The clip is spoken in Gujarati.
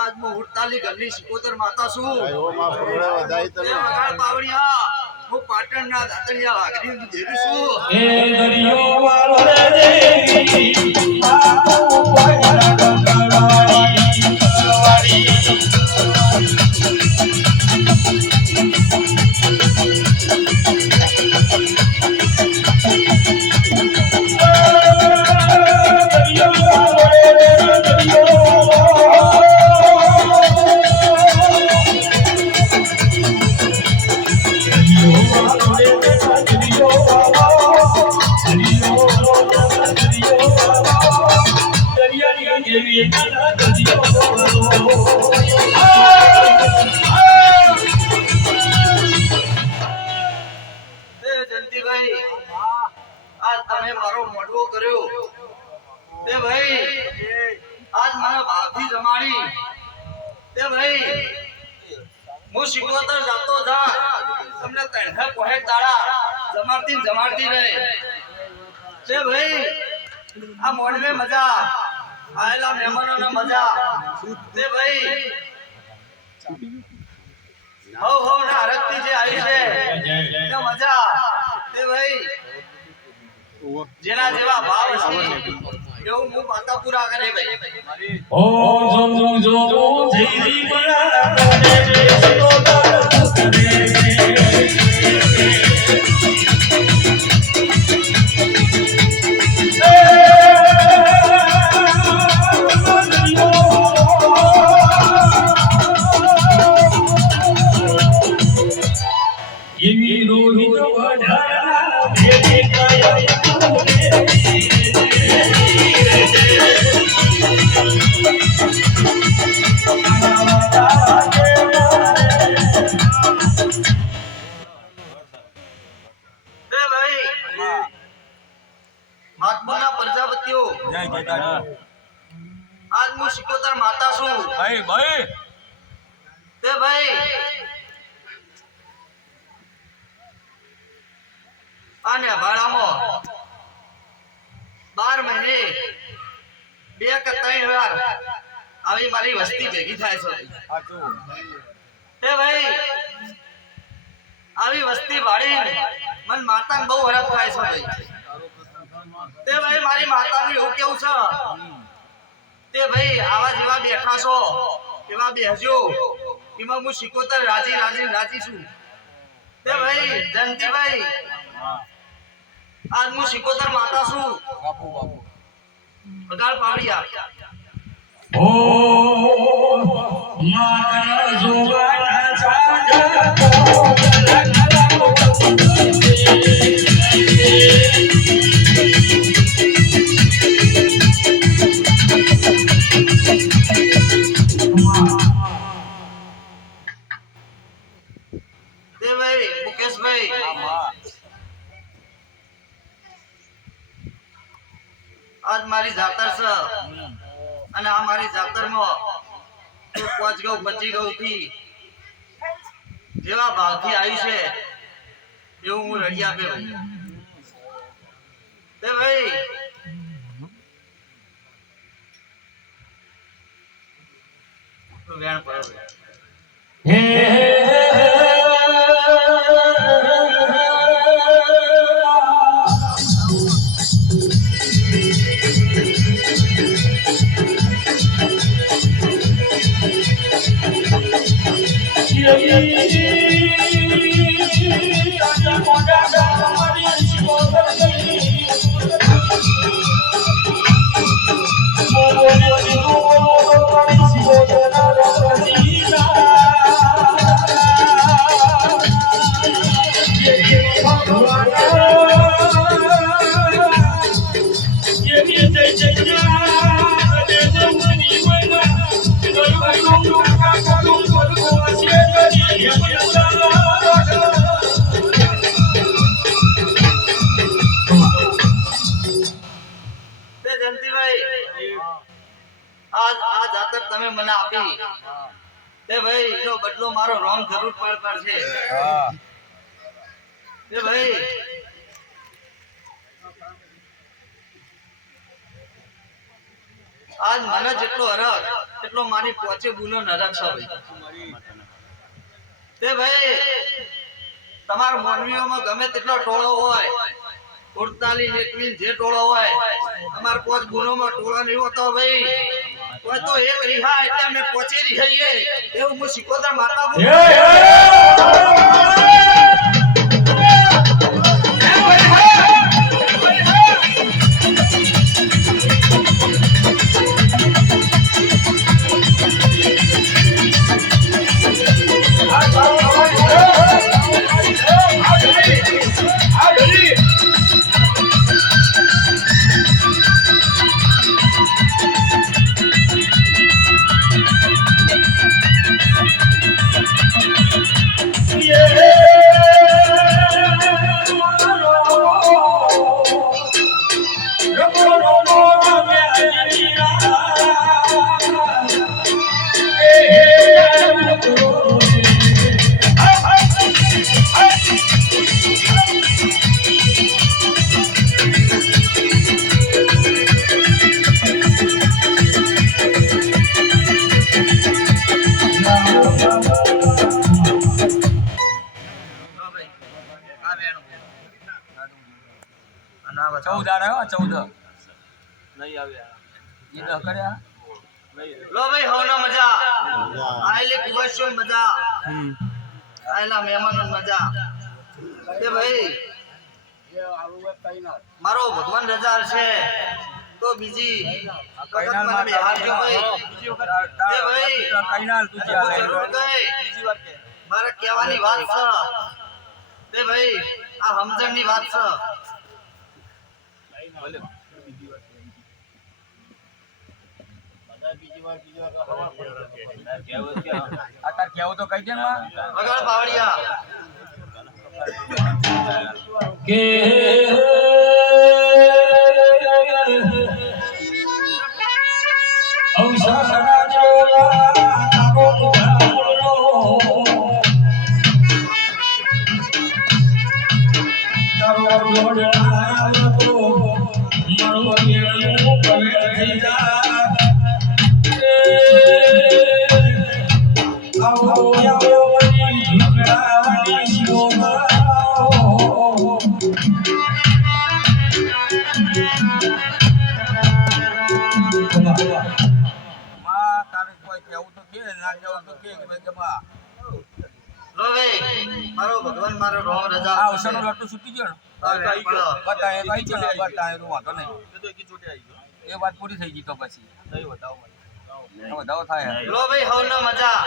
आज मैं हुड़ताली गली सिकोतर माता सु पावड़िया वो पाटण ना दातरिया वागरी देवी सु ए दरियो वालो रे देवी आपो पायरा गंगावाड़ी जमाती रहे ते भाई आ मोड़ में मजा आयला मेहमानों ना मजा ते भाई हो ना हरकती जे आई छे ते मजा ते भाई जेना जेवा भाव છે એવું હું વાતા પૂરા કરે ભાઈ ઓ જો જીરી બડા રે તો કરે आज मु सिकोतर माता सु भाई ते भाई आने भाड़ामो 12 महीने 2 કે 3 વાર આવી મારી વસ્તી ભેગી થાય છે તે ભાઈ આવી વસ્તી ભાડી મન માતાને બહુ હરખ થાય છે ભાઈ તે ભાઈ મારી માતાનું એવું કેવું છે તે ભાઈ આવા જેવા બેઠા છો એવા બેહજો એમાં હું સિકોતર રાજી છું તે ભાઈ જંતી ભાઈ आज मु सिकोतर माता सु बापू बगाड़ पावड़िया ओ माता जुवाना साजा दे भाई मुकेश भाई आज मारी जातर से અને આ મારી જાતરમાં તો 5 ગૌ 25 ગૌ થી જેવા ભાવથી આવી છે એવું હું રડિયા પે ભાઈ તે ભાઈ તો વેણ પડે હે તે જયંતિભાઈ આ જાતક તમે મને આપી તે ભાઈ એનો બદલો મારો રોંગ જરૂર પડશે. તે ભાઈ આજ મને જેટલો હરખ એટલો મારી પોચે ગુનો નરક છે ભાઈ. તે ભાઈ તમાર મોનવીઓમાં ગમે તેટલો ટોળો હોય 48 21 જે ટોળો હોય અમાર પોચ ગુનોમાં ટોળો નહીં હોતો ભાઈ. કોઈ તો એક રિહા એટલે અમે પોચે રિહાઈએ એવું હું સિકોદર માતા લો ભાઈ હવનો મજા આયલે કુવાશો મજા આયલા મહેમાનો મજા. તે ભાઈ મારો ભગવાન રજા છે તો બીજી વખત મને બેહાડજો ભાઈ. તે ભાઈ મારે કહેવાની વાત છે તે ભાઈ આ સમજણની વાત છે. કેવું તો કઈ દે વગર બાવળિયા કે અવસરા મારો ભગવાન મારો રોમ રજા આવશે નો લટ્ટુ છૂટી ગયો બતાય કઈ છે બતાય તો વાંધો નહીં એ વાત પૂરી થઈ ગઈ તો પછી બતાવો થાય લો ભાઈ હવનો મજા